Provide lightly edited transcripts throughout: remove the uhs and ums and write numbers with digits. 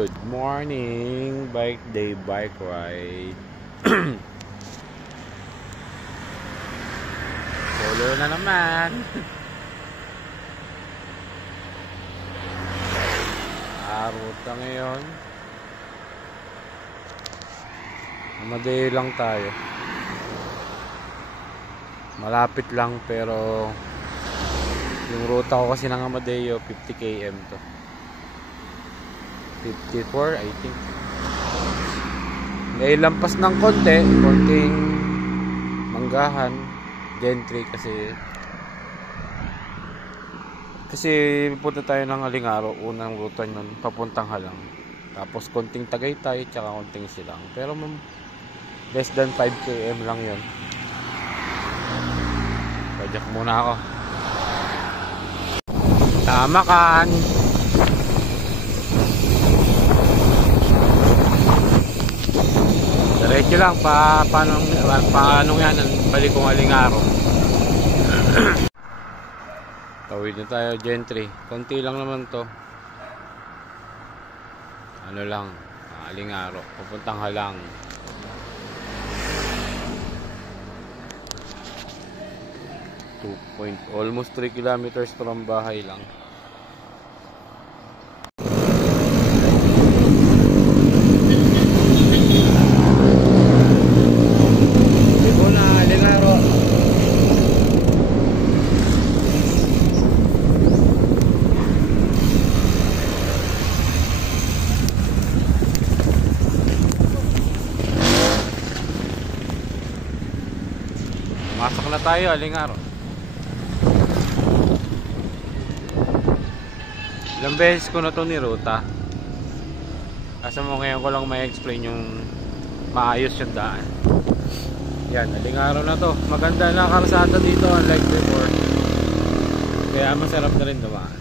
Good morning, bike day, bike ride. Solo na naman. Ruta ngayon. Amadeo lang tayo. Malapit lang pero yung ruta ko kasi ng Amadeo 50 km to. 54 I think. May lampas ng konting Manggahan, Gentry kasi pupunta tayo ng Alingaro, unang ruta nun papuntang Halang. Tapos konting Tagaytay tsaka konting Silang. Pero less than 5 km lang yun. Pajak muna ako. Tama kan. Diretso lang paano yan balik kong Alingaro. Tawid na tayo Gentry. Konti lang naman to. Ano lang, Alingaro papuntang Halang. Almost 3 kilometers from bahay lang. Masok na tayo, Alingaro. Ilang beses ko na ito niruta. Kasi mo ngayon ko lang may explain yung maayos yung daan. Yan, Alingaro na to. Maganda na karsada dito unlike before. Kaya masarap na rin dumaan.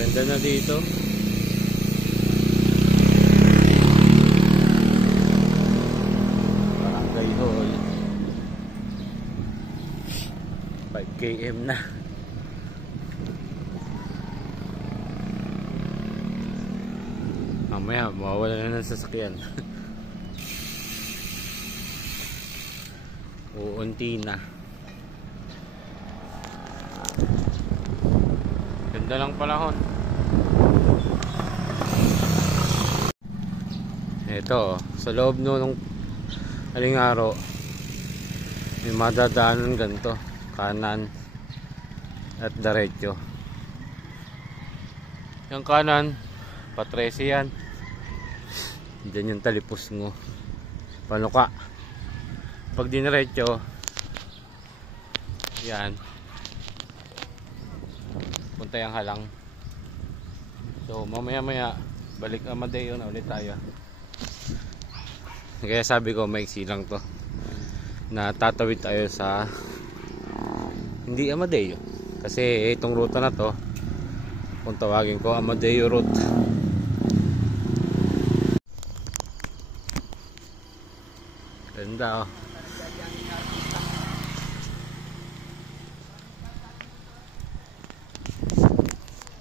Ganda na dito. Barangay Hall. 5 km na. Mamaya mawawala na ng sasakyan. Uunti na. Ganda lang panahon. Ito, sa loob nung Alingaro may madadaanan ganito, kanan at diretso. Yung kanan patrese yan. Diyan yung talipos mo, panuka. Pag diniretso yan, punta yung Halang. So mamaya balik Amadeo na ulit tayo. Kaya sabi ko maiksi lang to, na tatawid tayo sa hindi Amadeo, kasi itong ruta na to kung tawagin ko Amadeo route. Ganda oh.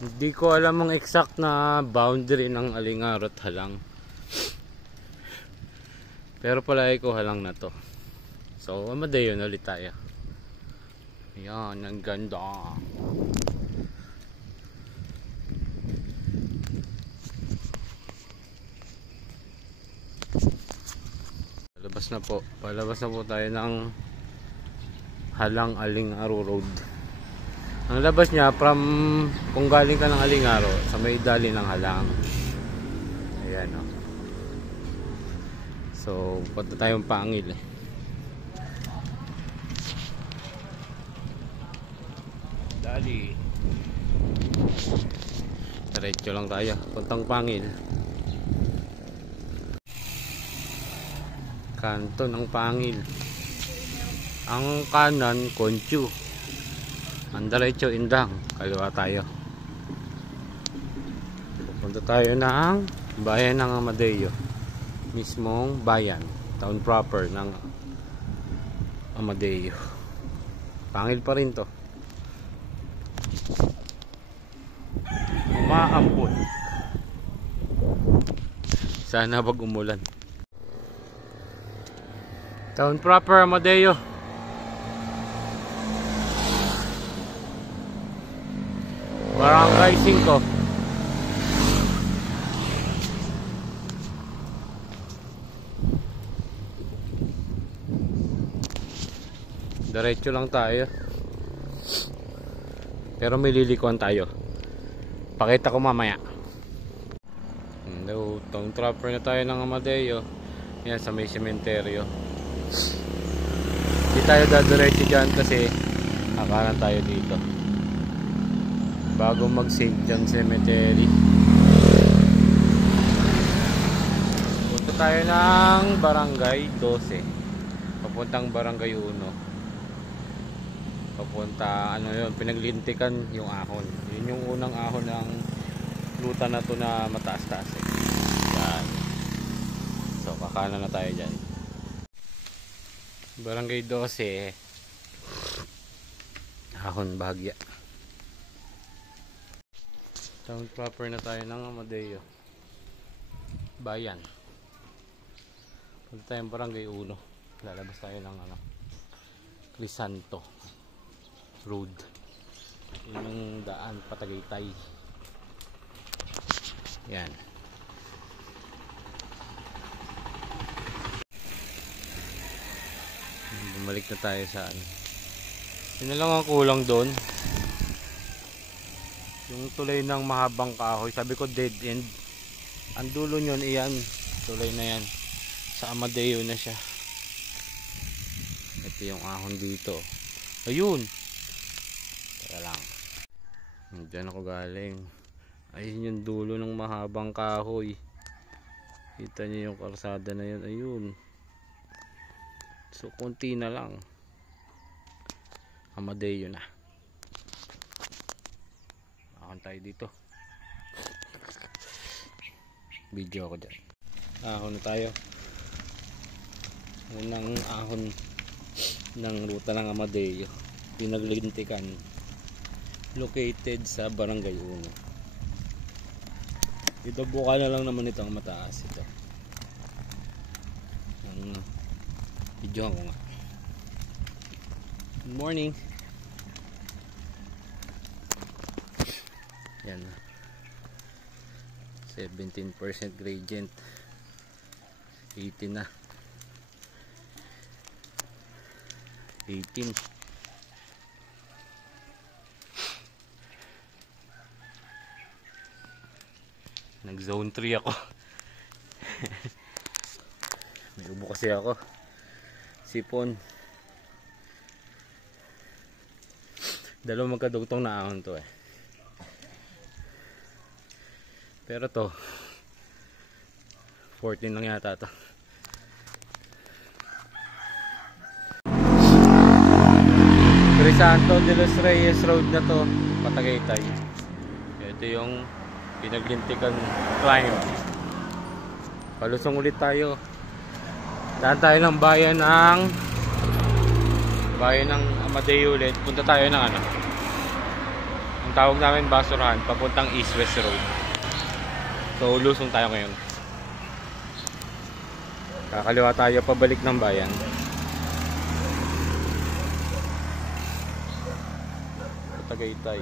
Hindi ko alam ang exact na boundary ng Alingaro at Halang, pero palagi ko Halang na to. So Amadeo na ulit tayo. Yan, ang ganda. Palabas na po tayo ng Halang Alingaro Road. Ang labas niya from kung galing ka ng Alingaro sa may dali ng Halang. Ayan o. So punta tayong Pangil eh. Dali. Diretso lang tayo puntang Pangil. Kanto ng Pangil. Ang kanan Conchu. Ang diretso Indang. Kaliwa tayo. Pupunta tayo ng bayan ng Amadeo. Mismong bayan, town proper ng Amadeo. Pangil pa rin to. Umaambon. Sana wag umulan. Town proper Amadeo. Barangay 5. Diretso lang tayo. Pero may lilikuan tayo. Pakita ko mamaya. Hello, town proper na tayo ng Amadeo. Yan sa may sementeryo. Hindi tayo dadiretso dyan kasi akalan tayo dito. Bago mag-St. John Cemetery. Punta tayo ng Barangay 12. Papuntang Barangay 1. Papunta, ano yun, pinaglintikan yung ahon. Yun yung unang ahon ng luta na to na mataas-taas eh. Yan. So, kakanan na tayo dyan. Barangay 12. Ahon Bahagya. Town proper na tayo ng Amadeo. Bayan. Punta tayong Barangay 1. Lalabas tayo ng Crisanto Road. Yun yung daan Patagaytay. Yan. Bumalik na tayo sa yun na lang ang kulang doon. Yung tulay ng mahabang kahoy. Sabi ko dead end. Ang dulo nyon iyan. Tulay na yan. Sa Amadeo na siya. Ito yung ahon dito. Ayun. Tara lang. Diyan ako galing. Ayun yung dulo ng mahabang kahoy. Kita nyo yung karsada na yun. Ayun. So konti na lang. Amadeo na. Ahon tayo dito. Video ako dyan. Ahon na tayo. Unang ahon ng ruta ng Amadeo. Pinaglintikan. Located sa Barangay 1. Ito buka na lang naman ito ang mataas ito. Ang video ko nga. Good morning. Yan. 17% gradient. 18 na. 18. Nag zone 3 ako. May ubo kasi ako. Sipon. Dalawang magkadugtong na ahon to eh. Pero to 14 lang yata to. Crisanto de los Reyes Road na to, Patagaytay. Ito yung pinaglintikan climb. Palusong ulit tayo. Daan tayo ng bayan ng Amadeo ulit. Punta tayo ng ang tawag namin Basurahan, papuntang East-West Road. So lusong tayo ngayon. Kakaliwa tayo pabalik ng bayan. Patagaytay.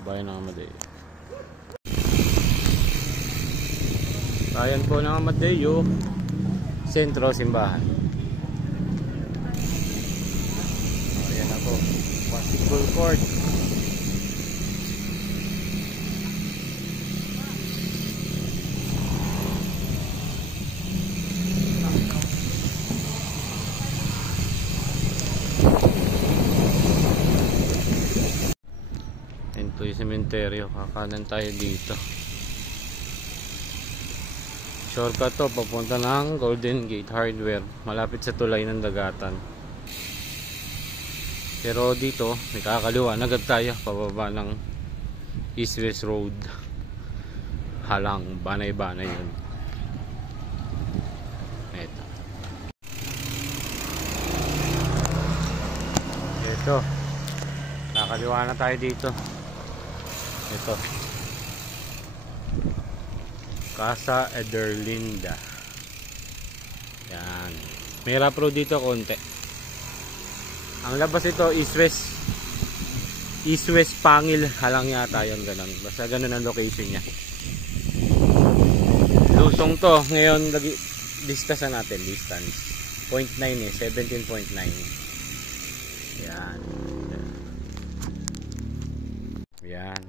Bayan ng Amadeo. Bayan po ng Amadeo. Sentro, simbahan. Ayan na po. basketball court. Ito yung sementeryo, kakanan tayo dito. Shortcut to papunta ng Golden Gate Hardware, malapit sa tulay ng dagatan. Pero dito may kakaliwa, agad tayo pababa ng East West Road. Halang, banay-banay yun. Ito kakaliwa na tayo dito. Ito Casa Ederlinda. Yan, may rap road dito konti. Ang labas ito East West Pangil Halang yata yun, ganun. Basta ganun ang location nya. Lusong to ngayon. Distance na natin, distance 0.9 eh, 17.9. Yan. Yan.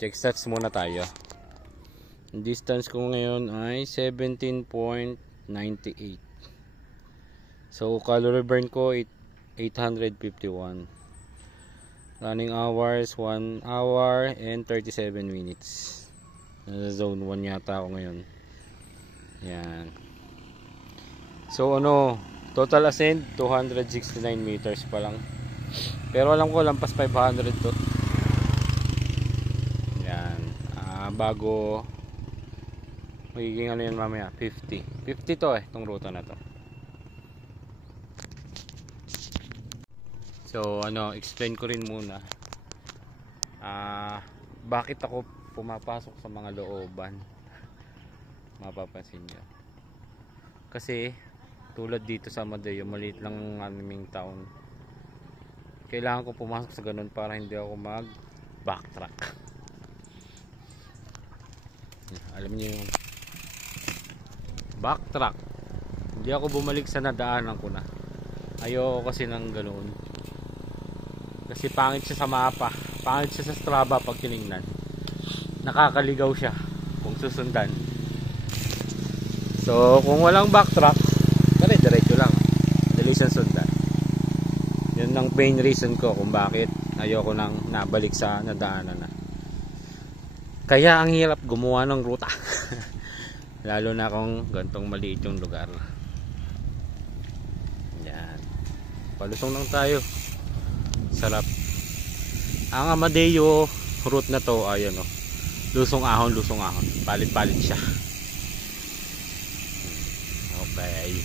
Check stats muna tayo. Distance ko ngayon ay 17.98. So calorie burn ko 851. Running hours 1 hour and 37 minutes. Nasa zone 1 yata ako ngayon. Yan. So total ascent 269 meters pa lang. Pero alam ko lampas 500 to. Yan. Bago magiging yan mamaya 50 to tong ruta na to. So explain ko rin muna bakit ako pumapasok sa mga looban. Mapapansin nyo kasi tulad dito sa Amadeo, maliit lang ang aming town. Kailangan ko pumasok sa ganun para hindi ako mag backtrack. Alam niyo yung backtrack, hindi ako bumalik sa nadaanan ko na. Ayoko kasi ng ganun kasi pangit siya sa mapa, pangit siya sa Strava pag tinignan. Nakakaligaw siya kung susundan. So kung walang backtrack, diretso lang, dali siyang sundan. Yun ang main reason ko kung bakit ayoko nang nabalik sa nadaanan na. Kaya ang hirap gumawa ng ruta. Lalo na kung gantong maliit yung lugar. Yan. Palusong lang tayo. Sarap. Ang Amadeo route na to, ayun lusong ahon. Palit-palit siya. Okay.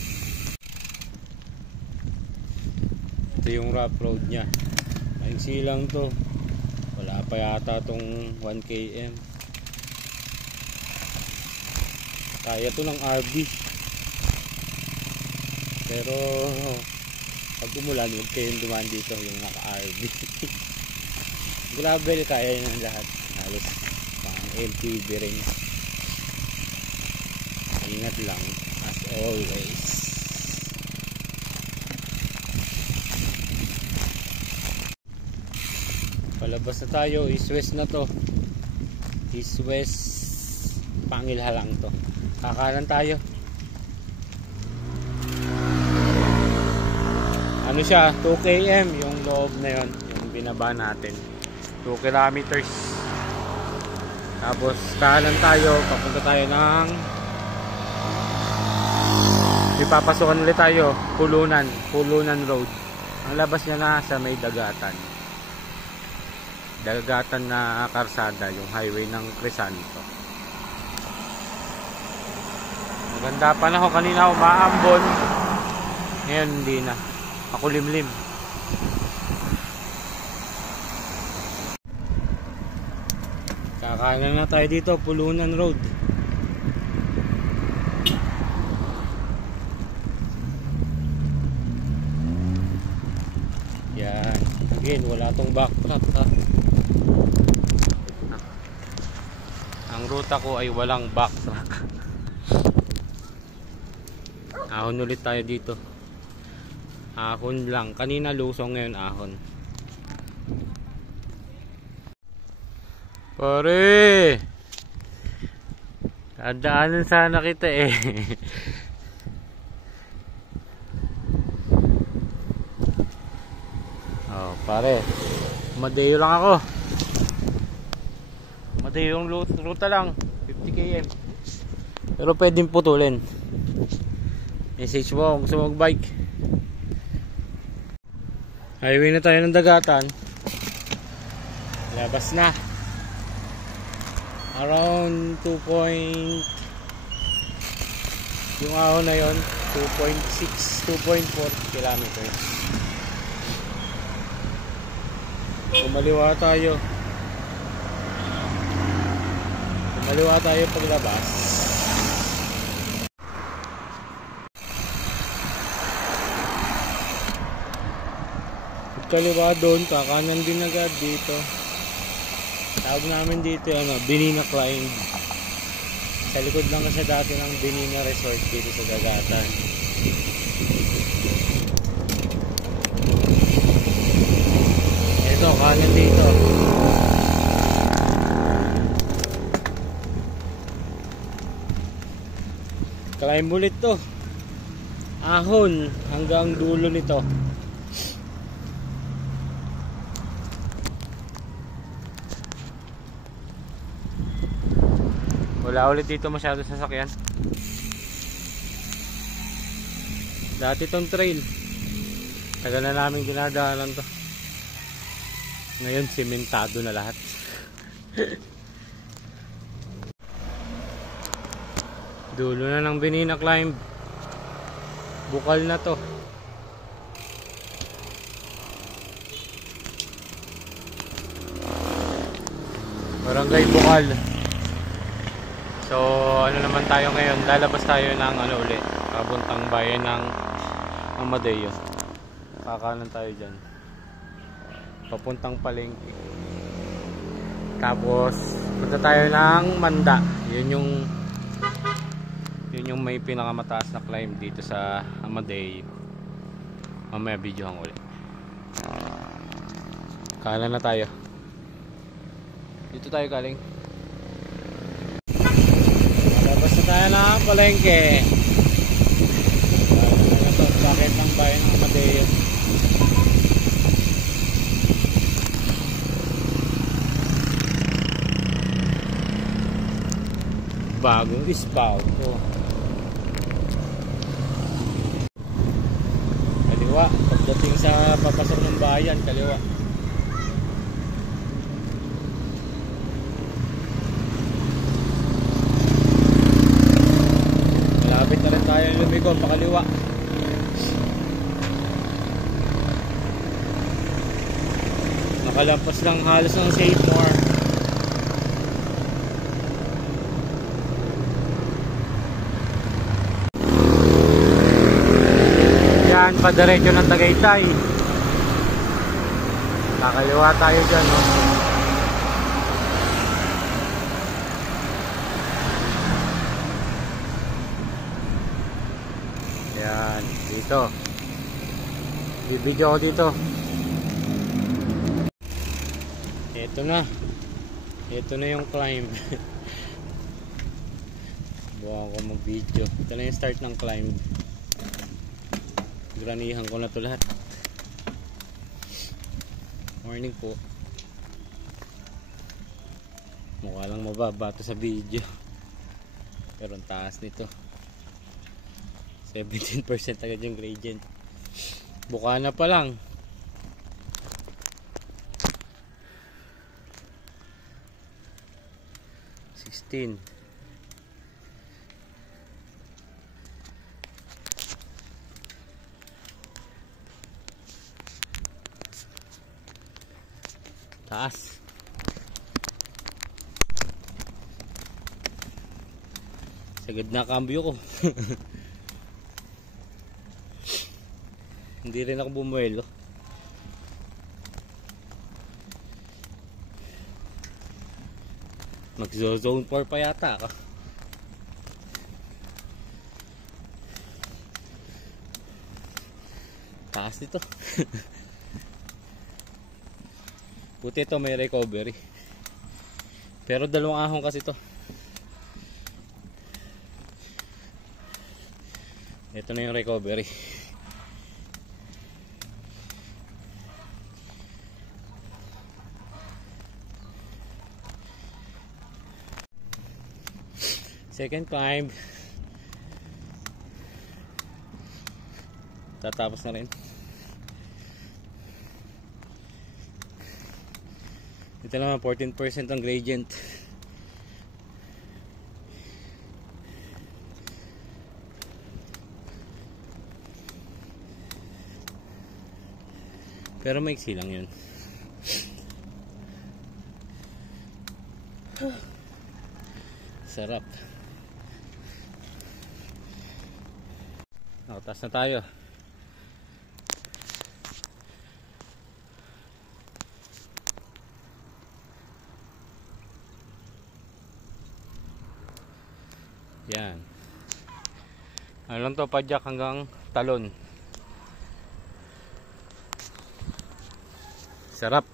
Ito yung rough road nya. Maiksi lang to. Wala pa yata tong 1 km. Kaya to ng RV. Pero pag umulan, huwag kayong dumaan dito yung naka-RV. Gravel kaya yun ang lahat. Halos pang MTB rin. Ingat lang as always. Palabas na tayo, East West na to. East West Pangil Halang to. Kakanan tayo. Siya 2 km yung loob na yon, yung binaba natin. 2 kilometers. Tapos kanan tayo, papunta tayo ng ipapasukan ulit tayo, Pulunan Road. Ang labas niya na sa may dagatan na karsada, yung highway ng Crisanto. Maganda pa na ako kanina, umaambon. Ngayon hindi na, makulimlim. Kakanan na tayo dito, Pulunan Road. Yan, again wala tong backtrack ha. Ang ruta ko ay walang backtrack. Ahon ulit tayo dito. Ahon lang. Kanina lusong, ngayon ahon. Pare! Dadaanan sana kita eh. Oh, pare. Madeo lang ako. Madeo yung ruta lang. 50 km. Pero pwedeng putulin. Message mo kung gusto mag-bike. Highway na tayo ng dagatan. Labas na. Around 2 point, yung ahon na yon 2.6, 2.4 kilometers. Kumaliwa tayo. Kumaliwa tayo paglabas. Kaliwa doon, kakanan din agad dito. Tawag namin dito ano, Benina Climb. Sa likod lang kasi dati ng Benina Resort dito sa dagatan. Ito, kanan dito. Climb ulit to. Ahon hanggang dulo nito. Wala ulit dito masyado sasakyan. Dati tong trail, tagal na namin dinadaanan to. Ngayon simentado na lahat. Dulo na ng Benina Climb. Bukal na to. Barangay Bukal. So ano naman tayo ngayon, lalabas tayo ng ano ulit, papuntang bayan ng Amadeo. Kakanan tayo dyan papuntang Palengke. Tapos punta tayo ng Manda. Yun yung may pinakamataas na climb dito sa Amadeo. Mamaya videohan ulit. Kanan na tayo. Dito tayo galing. Labas na tayo ng Palengke. Bakit ng bayan ng Amadeo. Bagong espalto. Kaliwa. Pagdating sa papasok ng bayan, kaliwa. Malapit na rin tayo lumigo, pakaliwa. Nakalampas lang halos ng Safemore. Yan, padiretso ng Tagaytay. Kakaliwa tayo dyan, no? Yan, dito. Bibidyo ko dito. Ito na. Ito na yung climb. Buwan ko mag-video. Ito na yung start ng climb. Granihan ko na to lahat. Morning po. Mukha lang mababa to sa video. Pero ang taas nito. 17% agad yung gradient. Buka na pa lang. Taas. Sagad na kambyo ko. Hindi rin ako bumuelo. Mag-zone 4 pa yata ako. Taas nito. Buti ito may recovery. Pero dalawang ahon kasi ito. Ito na yung recovery. Second climb. Tatapos na rin. Ito naman 14% ang gradient. Pero maiksi lang yun. Sarap. Taas na tayo. Yan. Ano lang to, padyak hanggang talon. Sarap.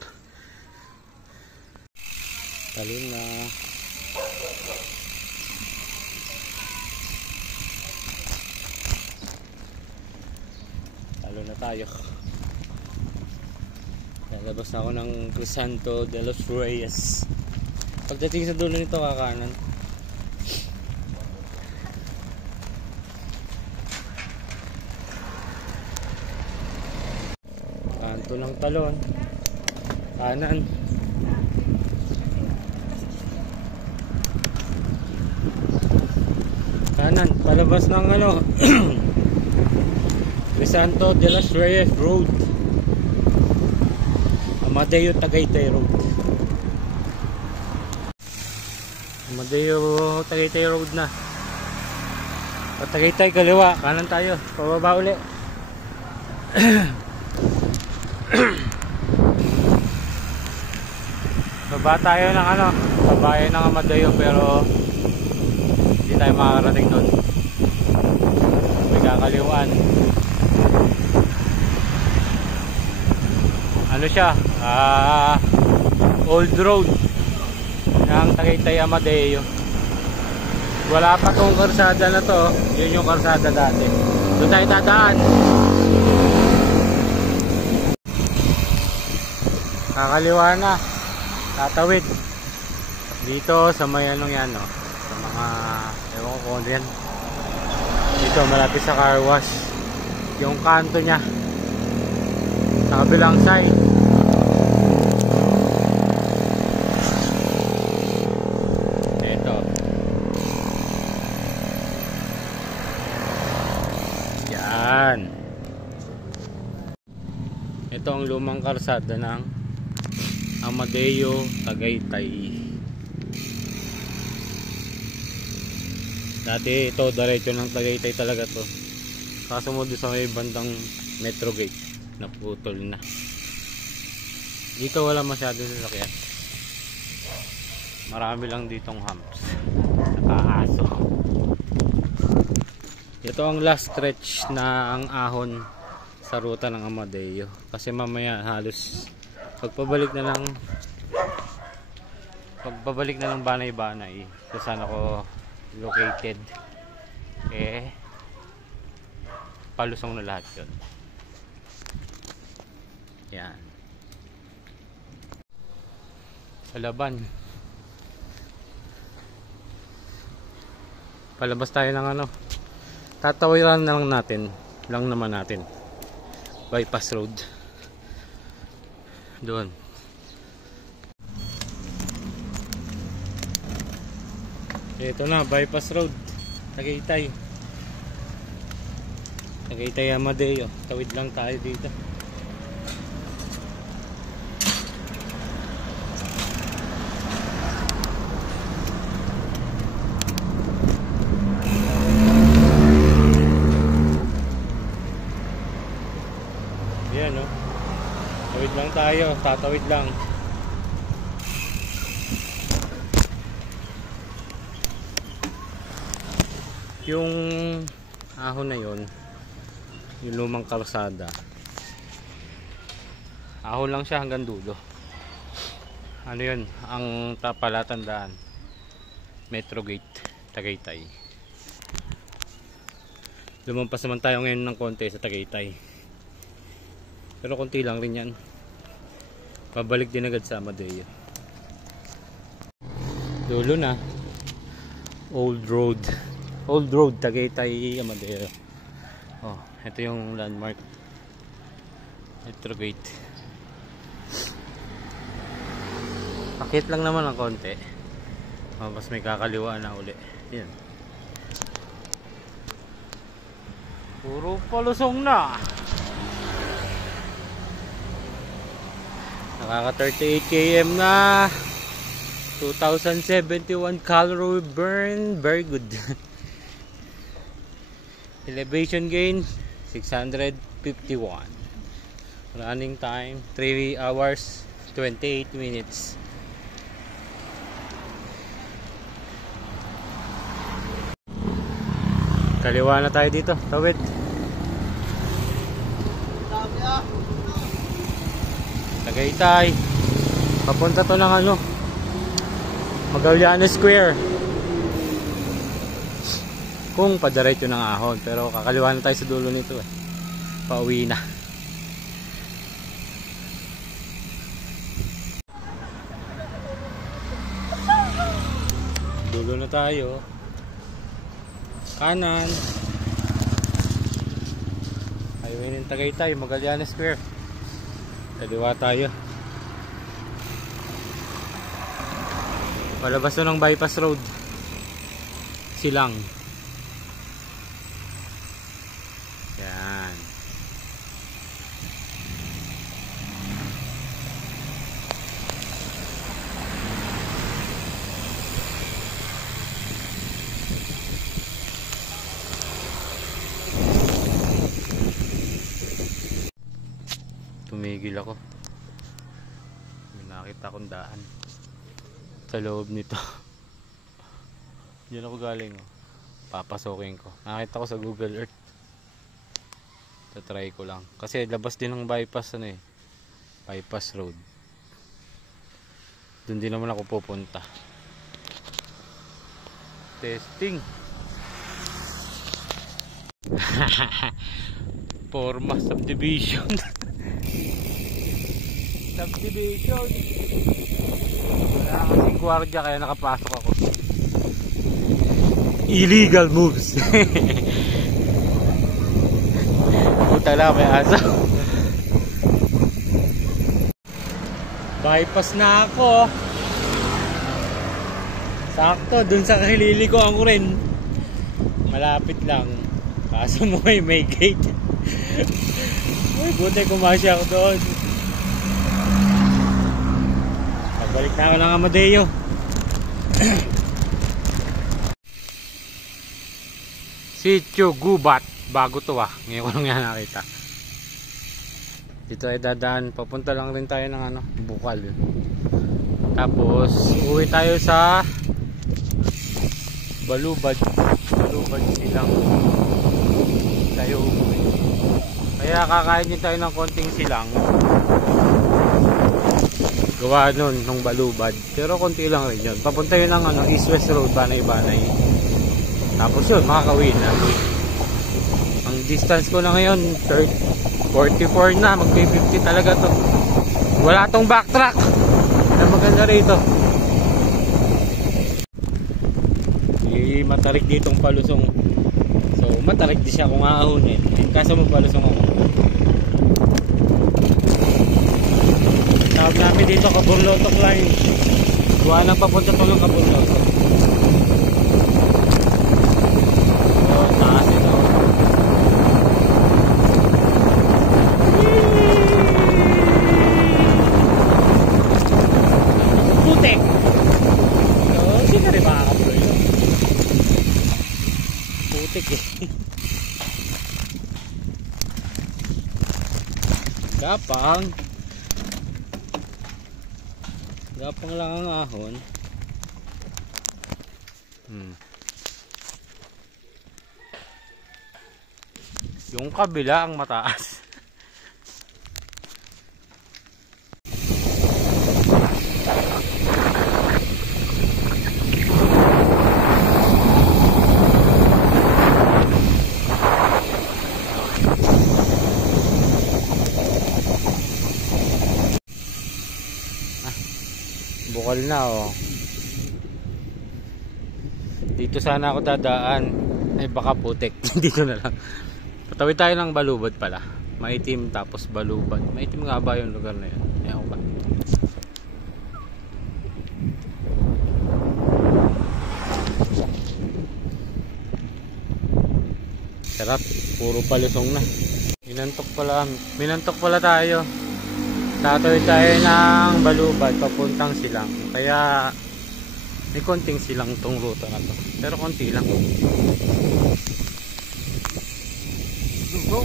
Talon na. Talon na tayo. Lalabas ako ng Crisanto de los Reyes. Pagdating sa dulo nito, kakanan. Kanto ng talon. Kanan. Kanan. Palabas ng ano. Crisanto de los Reyes Road. Amadeo Tagaytay Road. Amadeo Tagaytay Road na. Tagaytay kaliwa. Kanan tayo. Pababa uli. Baba tayo ng ano, babae ng Amadeo, pero hindi tayo makakarating doon. May kakaliwaan. Ano siya? Old road ng Tagaytay Amadeo. Wala pa tong karsada na to. Yun yung karsada dati. Doon tayo dadaan. Kakaliwa na. Tatawid dito sa may anong yan, no? Sa mga ewan ko kung yan dito malapit sa car wash yung kanto nya sa kabilang side. Ito yan, ito ang lumang karsada ng Amadeo Tagaytay. Dati ito diretso ng Tagaytay talaga to. Kaso mo doon sa may bandang Metro Gate naputol na. Dito wala masyadong sasakyan. Marami lang ditong humps. Nakaaso. Ito ang last stretch na ang ahon sa ruta ng Amadeo. Kasi mamaya halos pagpabalik na ng Banay-Banay kung saan ako located, palusong na lahat yun. Yan sa laban. Palabas tayo ng ano, tatawiran na lang naman natin bypass road doon. Ito na, bypass road Tagaytay Amadeo. Tawid lang tayo dito. Yan, no? Tawid lang tayo, tatawid lang. Yung ahon na yon, yung lumang kalsada, Ahon lang siya hanggang dulo. Ano yun? Ang palatandaan. Metro Gate, Tagaytay. Lumampas naman tayo ngayon ng konti sa Tagaytay. Pero konti lang rin yan. Pabalik din agad sa Amadeo. Dulo na. Old Road, Tagaytay, Amadeo. Oh, ito yung landmark. Metro Gate. Pakit lang naman ng konti. Mas may kakaliwaan na uli. Yan. Puro palusong na. Nakaka 38 km na. 2071 calorie burn. Very good. Elevation gain 651. Running time 3 hours 28 minutes. Kaliwa na tayo dito, tawid. Tagaytay. Papunta to ng ano, Magallanes Square. Kung padiretso ng ahon, pero kakaliwa na tayo sa dulo nito eh. Pauwi na. Dulo na tayo. Kanan. Highway ng Tagaytay, Magallanes Square. Kaliwa tayo. Palabas to ng bypass road. Silang. Yan. Tumigil ako. May nakita akong daan sa loob nito. Diyan ako galing, oh. Papasokin ko. Nakita ko sa Google Earth. Tatry ko lang. Kasi labas din ng bypass ano eh. Bypass road. Doon din naman ako pupunta. Testing. Forma subdivision. Subdivision. Wala kasing gwardiya kaya nakapasok ako. Illegal moves. Puta lang, may aso. Bypass na ako. Sakto, dun sa kahilili ko ang rin. Malapit lang. Kaso mo may gate. Uy, buti kumasya ako doon. Pagbalik na ako ng Amadeo. Sitio Gubat. Bago to ah. Ngayon ko lang yan nakita. Dito ay dadaan. Papunta lang rin tayo ng ano, Bukal. Tapos uwi tayo sa Balubad. Balubad silang tayo uwi. Kaya kakain din tayo ng konting silang. Gawa nun nung Balubad. Pero konti lang rin yun. Papunta yun ng ano, East West Road, Banay-Banay. Tapos yun, makakawin na. Ang distance ko na ngayon 44 na, mag-50 talaga to. Wala tong backtrack na maganda rito. Matarik ditong palusong. So matarik di siya kung aahonin. Kaso magpalusong ako. Tawag namin dito Kaburlotok line. Gawa nang papunta to ng Kaburlotok. Taas ito. Putek. So, sino rin makakabuloy yun? Putek eh. Gapang. Gapang lang ang ahon. Yung kabila ang mataas. bukal na oh. Dito sana ako dadaan. Ay baka putik. Dito na lang. Patawid tayo ng Balubad pala. Maitim tapos Balubad. Maitim nga ba yung lugar na yun? Ayaw ba? Sarap. Puro palusong na. Minantok pala tayo. Tatawid tayo ng Balubad papuntang Silang. Kaya may konting silang tong ruta na to. Pero konti lang. Go!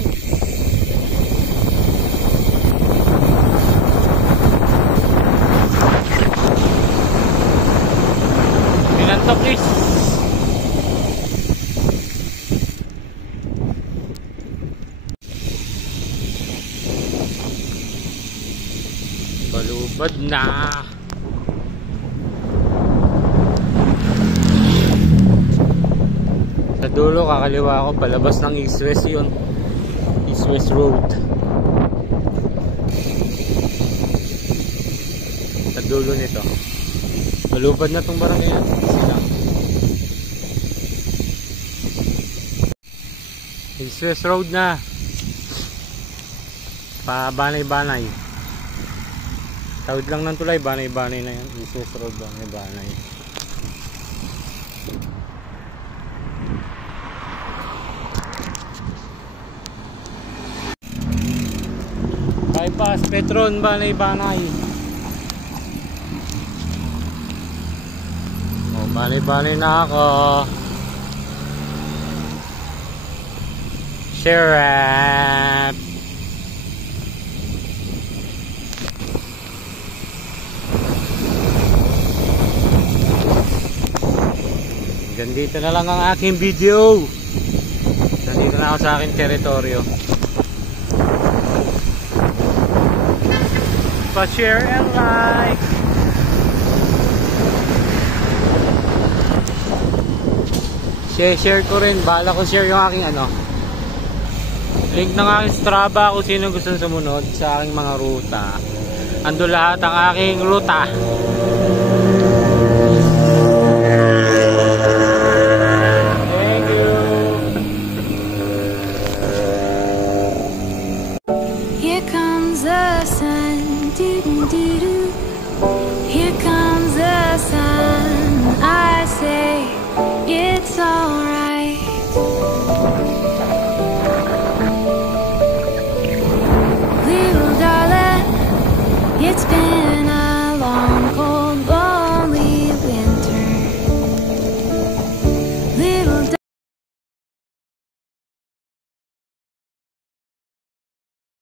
Minantok is Balubad na. Sa dulo kakaliwa ako palabas ng East West yun. East West Road. Sa dulo nito. Balubad na tong barangay yan. Silang. East West Road na. Pa banay-banay. Tawid lang ng tulay, banay-banay na yan. East West Road, banay-banay. Bypass, Petron, banay-banay. Oh, banay-banay na ako. Sheriff. Dito na lang ang aking video. Nandito na ako sa aking teritoryo. Pa-share and like. Share ko rin. Bahala ko share yung aking link ng aking Strava kung sino gusto sumunod sa aking mga ruta. Ando lahat ang aking ruta. Here comes the sun, I say